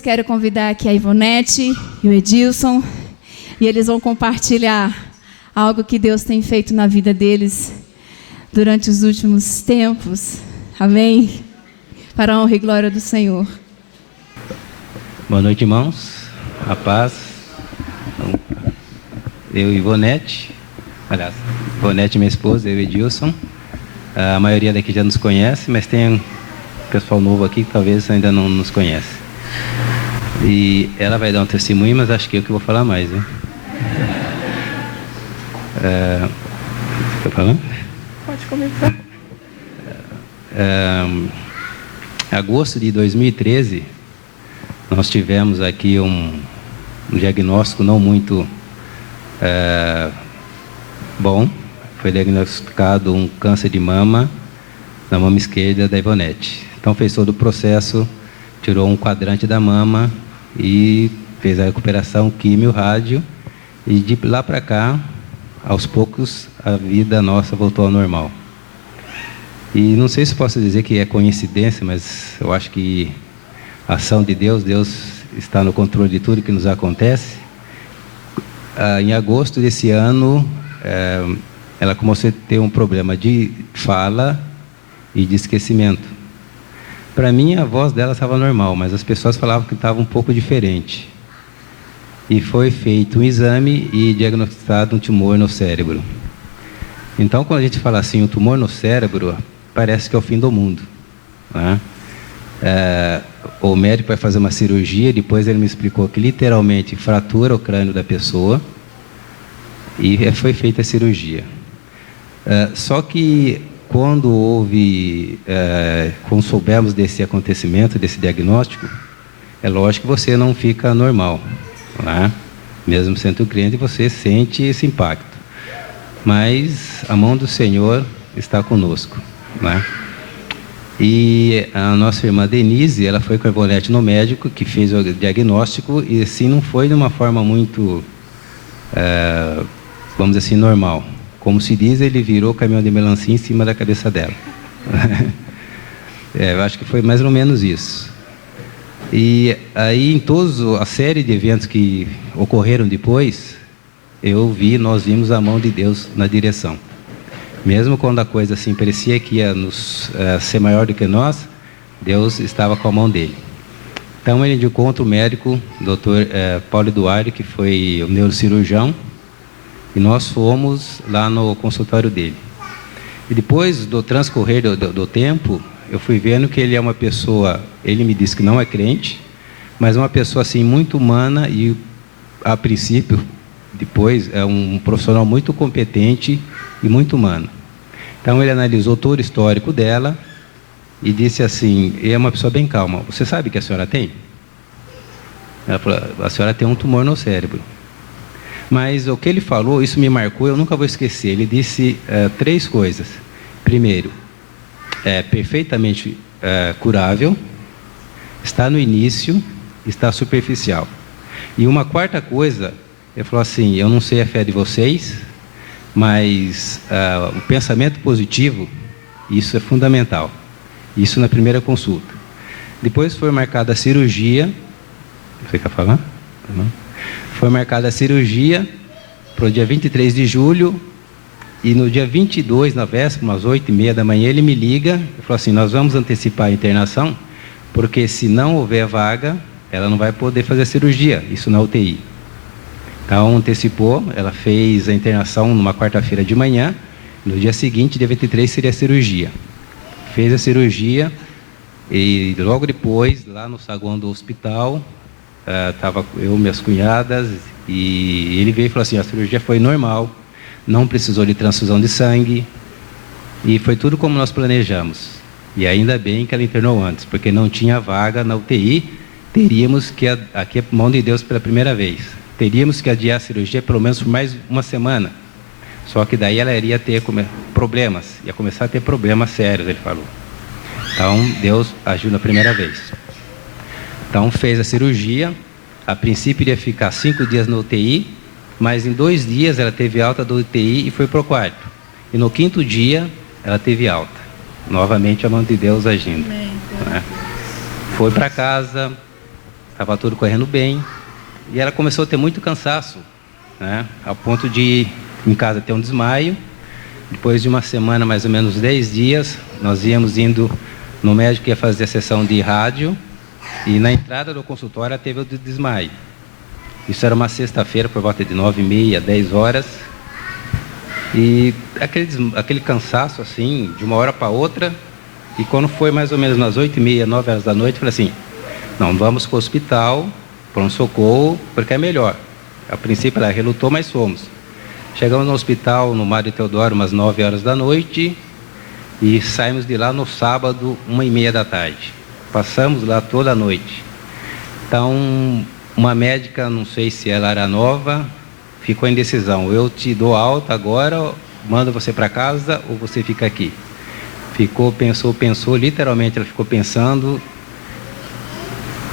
Quero convidar aqui a Ivonete e o Edilson, e eles vão compartilhar algo que Deus tem feito na vida deles durante os últimos tempos. Amém? Para a honra e glória do Senhor. Boa noite, irmãos. A paz. Eu e Ivonete. Aliás, Ivonete, minha esposa, eu e Edilson. A maioria daqui já nos conhece, mas tem pessoal novo aqui que talvez ainda não nos conhece. E ela vai dar um testemunho, mas acho que eu que vou falar mais, né? Tá falando? Pode começar. Em agosto de 2013, nós tivemos aqui um diagnóstico não muito bom. Foi diagnosticado um câncer de mama na mama esquerda da Ivonete. Então fez todo o processo, tirou um quadrante da mama e fez a recuperação, químio, rádio, e de lá para cá, aos poucos, a vida nossa voltou ao normal. E não sei se posso dizer que é coincidência, mas eu acho que a ação de Deus, Deus está no controle de tudo que nos acontece. Em agosto desse ano, ela começou a ter um problema de fala e de esquecimento. Para mim, a voz dela estava normal, mas as pessoas falavam que estava um pouco diferente. E foi feito um exame e diagnosticado um tumor no cérebro. Então, quando a gente fala assim, um tumor no cérebro, parece que é o fim do mundo, né? O médico vai fazer uma cirurgia, depois ele me explicou que literalmente fratura o crânio da pessoa e foi feita a cirurgia. Só que quando soubemos desse acontecimento, desse diagnóstico, é lógico que você não fica normal, né? Mesmo sendo crente, você sente esse impacto. Mas a mão do Senhor está conosco, né? E a nossa irmã Denise, ela foi com a Ivonete no médico, que fez o diagnóstico, e assim não foi de uma forma muito, vamos dizer assim, normal. Como se diz, ele virou o caminhão de melancia em cima da cabeça dela. Eu acho que foi mais ou menos isso. E aí, em toda a série de eventos que ocorreram depois, nós vimos a mão de Deus na direção. Mesmo quando a coisa assim parecia que ia ser maior do que nós, Deus estava com a mão dele. Então, ele indicou outro médico, o Dr. Paulo Eduardo, que foi o neurocirurgião, e nós fomos lá no consultório dele. E depois do transcorrer do tempo, eu fui vendo que ele é uma pessoa, ele me disse que não é crente, mas uma pessoa assim muito humana e, a princípio, depois, é um profissional muito competente e muito humano. Então, ele analisou todo o histórico dela e disse assim, é uma pessoa bem calma. Você sabe o que a senhora tem? Ela falou, a senhora tem um tumor no cérebro. Mas o que ele falou, isso me marcou, eu nunca vou esquecer. Ele disse 3 coisas. Primeiro, é perfeitamente curável, está no início, está superficial. E uma quarta coisa, ele falou assim, eu não sei a fé de vocês, mas o pensamento positivo, isso é fundamental. Isso na primeira consulta. Depois foi marcada a cirurgia. Você quer falar? Não. Foi marcada a cirurgia para o dia 23 de julho, e no dia 22, na véspera, umas 8h30 da manhã, ele me liga e falou assim, nós vamos antecipar a internação, porque se não houver vaga, ela não vai poder fazer a cirurgia, isso na UTI. Então, antecipou, ela fez a internação numa quarta-feira de manhã, no dia seguinte, dia 23, seria a cirurgia. Fez a cirurgia, e logo depois, lá no saguão do hospital, estava eu, minhas cunhadas, e ele veio e falou assim, a cirurgia foi normal, não precisou de transfusão de sangue, e foi tudo como nós planejamos. E ainda bem que ela internou antes, porque não tinha vaga na UTI, teríamos que, aqui é mão de Deus pela primeira vez, teríamos que adiar a cirurgia pelo menos por mais uma semana. Só que daí ela iria ter problemas, ia começar a ter problemas sérios, ele falou. Então, Deus agiu na primeira vez. Então, fez a cirurgia, a princípio iria ficar 5 dias na UTI, mas em 2 dias ela teve alta do UTI e foi para o quarto. E no 5º dia, ela teve alta. Novamente a mão de Deus agindo. Né? Foi para casa, estava tudo correndo bem. E ela começou a ter muito cansaço, né? A ponto de, em casa, ter um desmaio. Depois de uma semana, mais ou menos 10 dias, nós íamos indo no médico que ia fazer a sessão de rádio. E na entrada do consultório, ela teve o desmaio. Isso era uma sexta-feira, por volta de 9h30, 10 horas. E aquele cansaço, assim, de uma hora para outra. E quando foi mais ou menos nas 8h30, 9 horas da noite, eu falei assim, não, vamos para o hospital, pronto-socorro, porque é melhor. A princípio ela relutou, mas fomos. Chegamos no hospital, no Mário Teodoro, umas 9 horas da noite, e saímos de lá no sábado, 1h30 da tarde. Passamos lá toda a noite. Então, uma médica, não sei se ela era nova, ficou em decisão. Eu te dou alta agora, mando você para casa ou você fica aqui. Ficou, pensou, literalmente ela ficou pensando.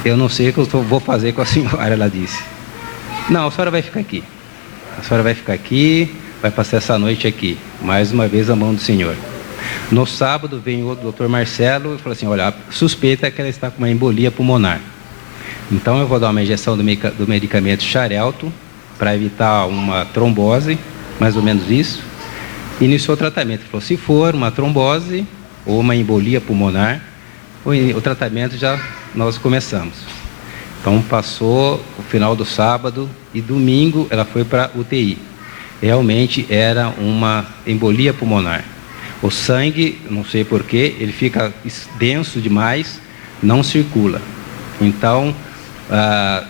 Eu não sei o que eu vou fazer com a senhora, ela disse. Não, a senhora vai ficar aqui. A senhora vai ficar aqui, vai passar essa noite aqui. Mais uma vez a mão do Senhor. No sábado veio o doutor Marcelo e falou assim, olha, a suspeita é que ela está com uma embolia pulmonar. Então eu vou dar uma injeção do medicamento Xarelto para evitar uma trombose, mais ou menos isso. Iniciou o tratamento. Ele falou, se for uma trombose ou uma embolia pulmonar, o tratamento já nós começamos. Então passou o final do sábado e domingo ela foi para UTI. Realmente era uma embolia pulmonar. O sangue, não sei porquê, ele fica denso demais, não circula. Então,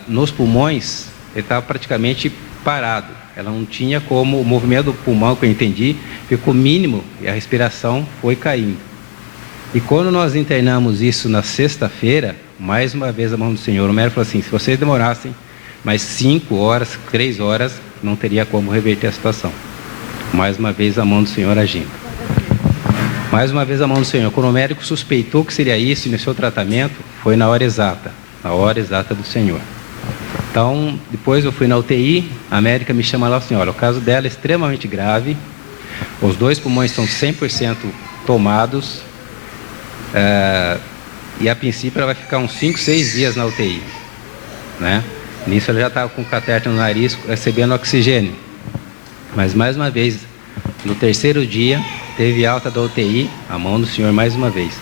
nos pulmões, ele estava praticamente parado. Ela não tinha como, o movimento do pulmão, que eu entendi, ficou mínimo e a respiração foi caindo. E quando nós internamos isso na sexta-feira, mais uma vez a mão do Senhor, o médico falou assim, se vocês demorassem mais 5 horas, 3 horas, não teria como reverter a situação. Mais uma vez a mão do Senhor agindo. Mais uma vez a mão do Senhor. Quando o médico suspeitou que seria isso, iniciou o tratamento, foi na hora exata do Senhor. Então, depois eu fui na UTI, a médica me chama lá assim, olha, o caso dela é extremamente grave, os 2 pulmões estão 100% tomados, e a princípio ela vai ficar uns 5, 6 dias na UTI, né? Nisso ela já estava com o catéter no nariz, recebendo oxigênio. Mas mais uma vez, no 3º dia, teve alta da UTI, a mão do Senhor mais uma vez.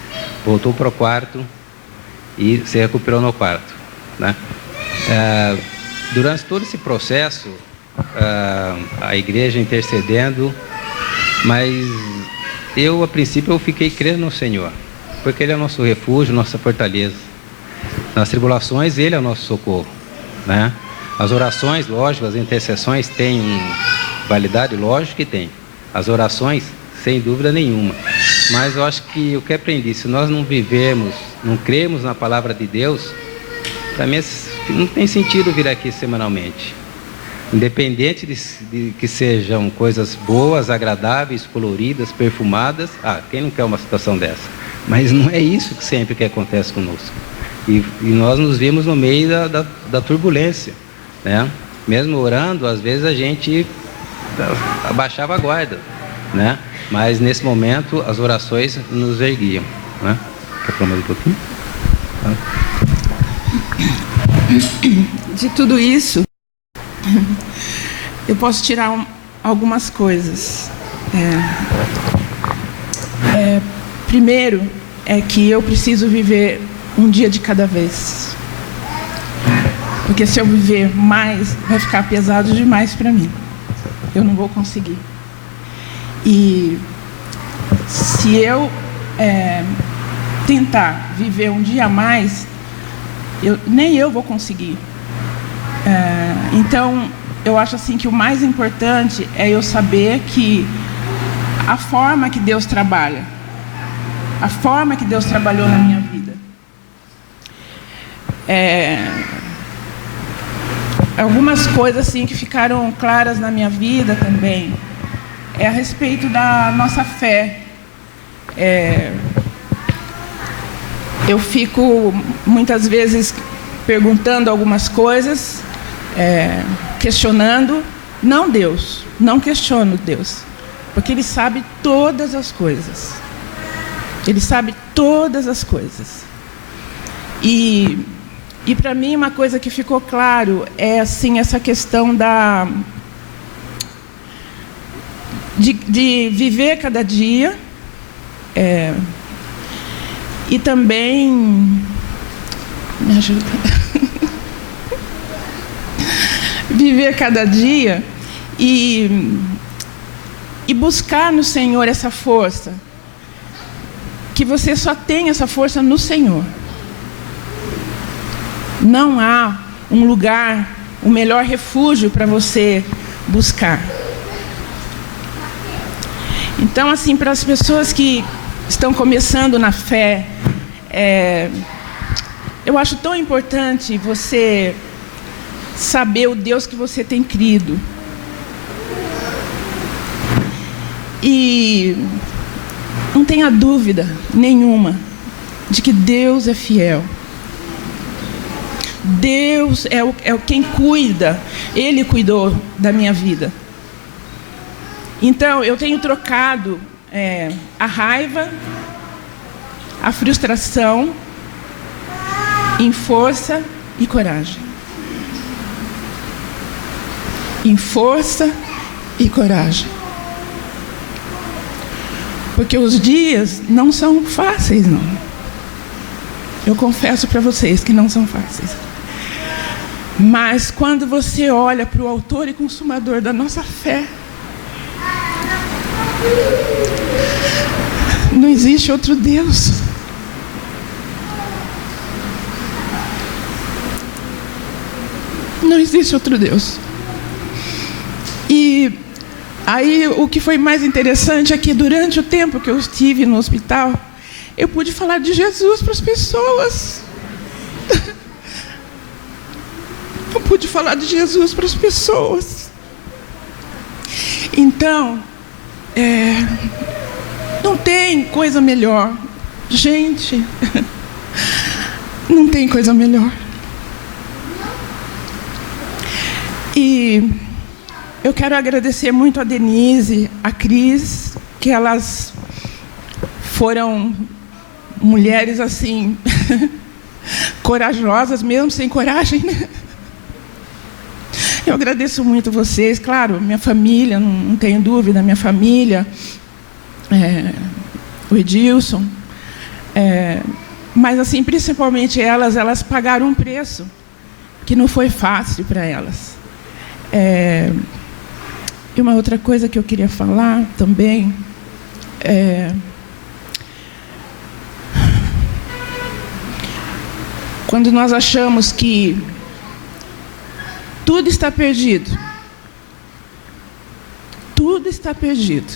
Voltou para o quarto e se recuperou no quarto, né? Durante todo esse processo, a igreja intercedendo, mas eu, a princípio, eu fiquei crendo no Senhor, porque Ele é o nosso refúgio, nossa fortaleza. Nas tribulações, Ele é o nosso socorro, né? As orações, lógico, as intercessões têm validade, lógico que tem. As orações, sem dúvida nenhuma. Mas eu acho que o que aprendi, se nós não vivemos, não cremos na palavra de Deus, para mim não tem sentido vir aqui semanalmente. Independente de que sejam coisas boas, agradáveis, coloridas, perfumadas, quem não quer uma situação dessa? Mas não é isso que sempre que acontece conosco. E nós nos vimos no meio da turbulência, né? Mesmo orando, às vezes a gente abaixava a guarda, né? Mas nesse momento as orações nos erguiam, né? Quer falar mais um pouquinho? De tudo isso, eu posso tirar algumas coisas. Primeiro, é que eu preciso viver um dia de cada vez. Porque se eu viver mais, vai ficar pesado demais para mim. Eu não vou conseguir. E se eu tentar viver um dia a mais, nem eu vou conseguir. Então, eu acho assim que o mais importante é eu saber que a forma que Deus trabalha, a forma que Deus trabalhou na minha vida, algumas coisas assim que ficaram claras na minha vida também, a respeito da nossa fé. Eu fico muitas vezes perguntando algumas coisas, questionando, não Deus, não questiono Deus, porque Ele sabe todas as coisas. Ele sabe todas as coisas. E E para mim uma coisa que ficou claro é assim essa questão de viver cada dia, e também me ajuda viver cada dia e buscar no Senhor essa força, que você só tem essa força no Senhor. Não há um lugar, o melhor refúgio para você buscar. Então, assim, para as pessoas que estão começando na fé, eu acho tão importante você saber o Deus que você tem crido. E não tenha dúvida nenhuma de que Deus é fiel. Deus é quem cuida. Ele cuidou da minha vida. Então, eu tenho trocado a raiva, a frustração, em força e coragem. Em força e coragem. Porque os dias não são fáceis, não. Eu confesso para vocês que não são fáceis. Mas quando você olha para o autor e consumador da nossa fé, não existe outro Deus. Não existe outro Deus. E aí o que foi mais interessante é que durante o tempo que eu estive no hospital, eu pude falar de Jesus para as pessoas. Eu pude falar de Jesus para as pessoas. Então, não tem coisa melhor. Gente, não tem coisa melhor. E eu quero agradecer muito a Denise, a Cris, que elas foram mulheres assim, corajosas, mesmo sem coragem, né? Eu agradeço muito vocês, claro, minha família, não tenho dúvida, minha família, o Edilson, mas assim, principalmente elas pagaram um preço que não foi fácil para elas. E uma outra coisa que eu queria falar também quando nós achamos que tudo está perdido, tudo está perdido,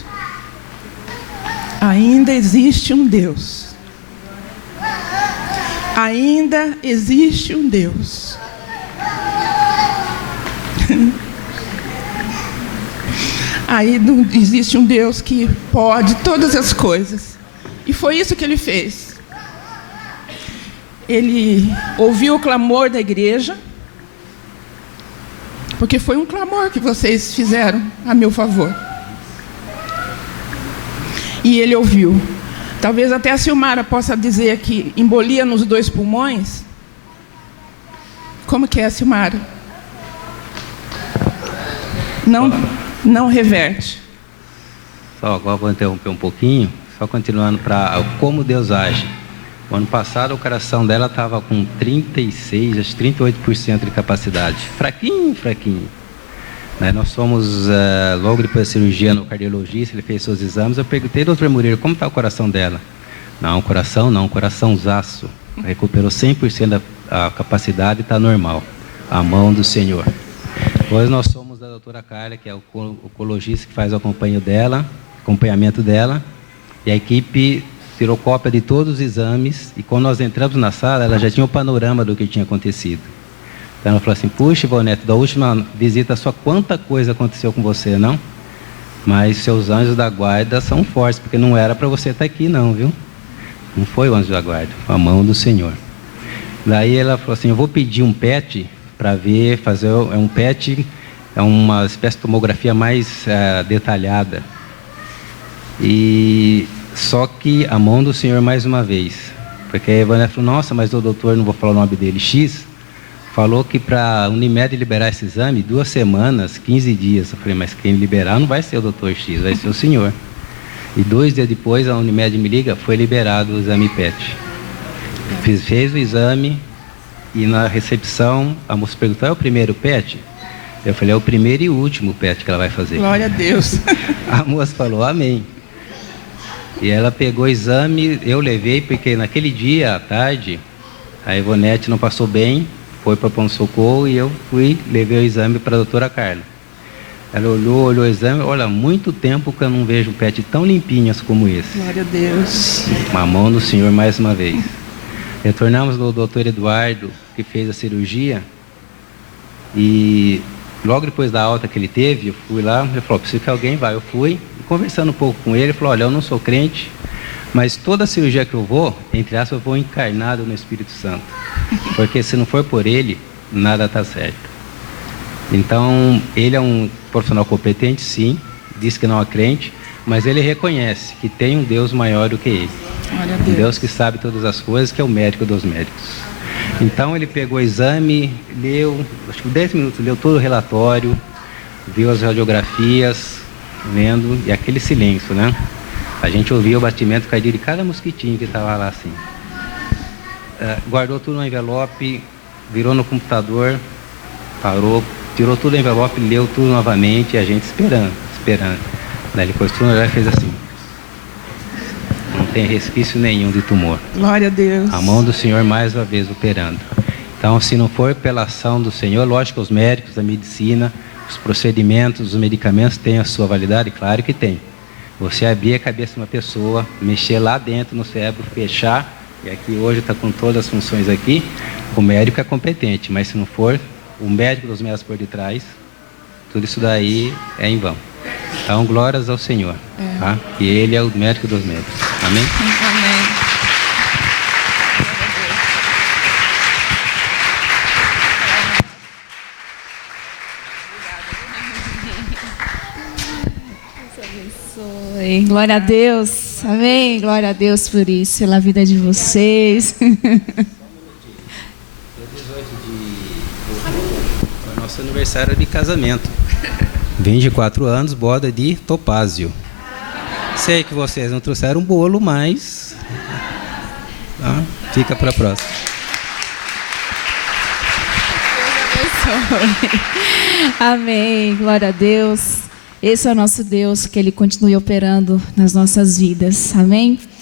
ainda existe um Deus. Ainda existe um Deus. Aí existe um Deus que pode todas as coisas. E foi isso que ele fez. Ele ouviu o clamor da igreja, porque foi um clamor que vocês fizeram a meu favor. E ele ouviu. Talvez até a Silmara possa dizer que embolia nos 2 pulmões. Como que é, Silmara? Não reverte. Só agora vou interromper um pouquinho, só continuando para como Deus age. O ano passado o coração dela estava com 36%, acho 38% de capacidade. Fraquinho. Né? Nós fomos, logo depois da cirurgia, no cardiologista, ele fez seus exames. Eu perguntei, doutor Murilo, como está o coração dela? Não, coraçãozaço. Recuperou 100% da capacidade e está normal. A mão do Senhor. Depois nós somos da doutora Carla, que é o oncologista que faz o acompanhamento dela. E a equipe tirou cópia de todos os exames. E quando nós entramos na sala, ela já tinha o panorama do que tinha acontecido. Então ela falou assim, puxa, Ivonete, da última visita só quanta coisa aconteceu com você, não? Mas seus anjos da guarda são fortes, porque não era para você estar aqui não, viu? Não foi o anjo da guarda, foi a mão do Senhor. Daí ela falou assim, eu vou pedir um PET para ver, fazer um PET, é uma espécie de tomografia mais detalhada. E só que a mão do Senhor mais uma vez. Porque a Ivonete falou, nossa, mas o doutor, não vou falar o nome dele, X, falou que para a Unimed liberar esse exame, 2 semanas, 15 dias. Eu falei, mas quem liberar não vai ser o doutor X, vai ser o senhor. E 2 dias depois, a Unimed me liga, foi liberado o exame PET. Fez o exame e na recepção, a moça perguntou, é o primeiro PET? Eu falei, é o primeiro e último PET que ela vai fazer. Glória a Deus. A moça falou, amém. E ela pegou o exame, eu levei, porque naquele dia, à tarde, a Ivonete não passou bem, foi para o pronto-socorro e eu levei o exame para a doutora Carla. Ela olhou o exame, olha, há muito tempo que eu não vejo um PET tão limpinhas como esse. Glória a Deus. Uma mão do Senhor mais uma vez. Retornamos no doutor Eduardo, que fez a cirurgia, e logo depois da alta que ele teve, eu fui lá, ele falou, preciso que alguém vá. Eu fui, e conversando um pouco com ele, ele falou, olha, eu não sou crente, mas toda cirurgia que eu vou, entre aspas, eu vou encarnado no Espírito Santo. Porque se não for por ele, nada está certo. Então, ele é um profissional competente, sim, diz que não é crente, mas ele reconhece que tem um Deus maior do que ele. Glória a Um Deus. Deus que sabe todas as coisas, que é o médico dos médicos. Então, ele pegou o exame, leu, acho que 10 minutos, leu todo o relatório, viu as radiografias, lendo, e aquele silêncio, né? A gente ouvia o batimento cardíaco de cada mosquitinho que estava lá assim. Guardou tudo no envelope, virou no computador, parou, tirou tudo do envelope, leu tudo novamente, e a gente esperando. Daí ele pôs tudo e fez assim. Não tem resquício nenhum de tumor. Glória a Deus. A mão do Senhor mais uma vez operando. Então, se não for pela ação do Senhor, lógico que os médicos, a medicina, os procedimentos, os medicamentos têm a sua validade? Claro que tem. Você abrir a cabeça de uma pessoa, mexer lá dentro no cérebro, fechar, e aqui hoje está com todas as funções aqui, o médico é competente, mas se não for, o médico dos médicos por detrás, tudo isso daí é em vão. Então, glórias ao Senhor, tá? Que Ele é o médico dos médicos. Amém? Amém. Oi, glória a Deus, amém, glória a Deus por isso, pela vida de vocês. Dia 18 de outubro é o nosso aniversário de casamento. 24 anos, boda de topázio. Sei que vocês não trouxeram um bolo, mas tá? Fica para a próxima. Amém, glória a Deus. Esse é o nosso Deus, que Ele continue operando nas nossas vidas, amém?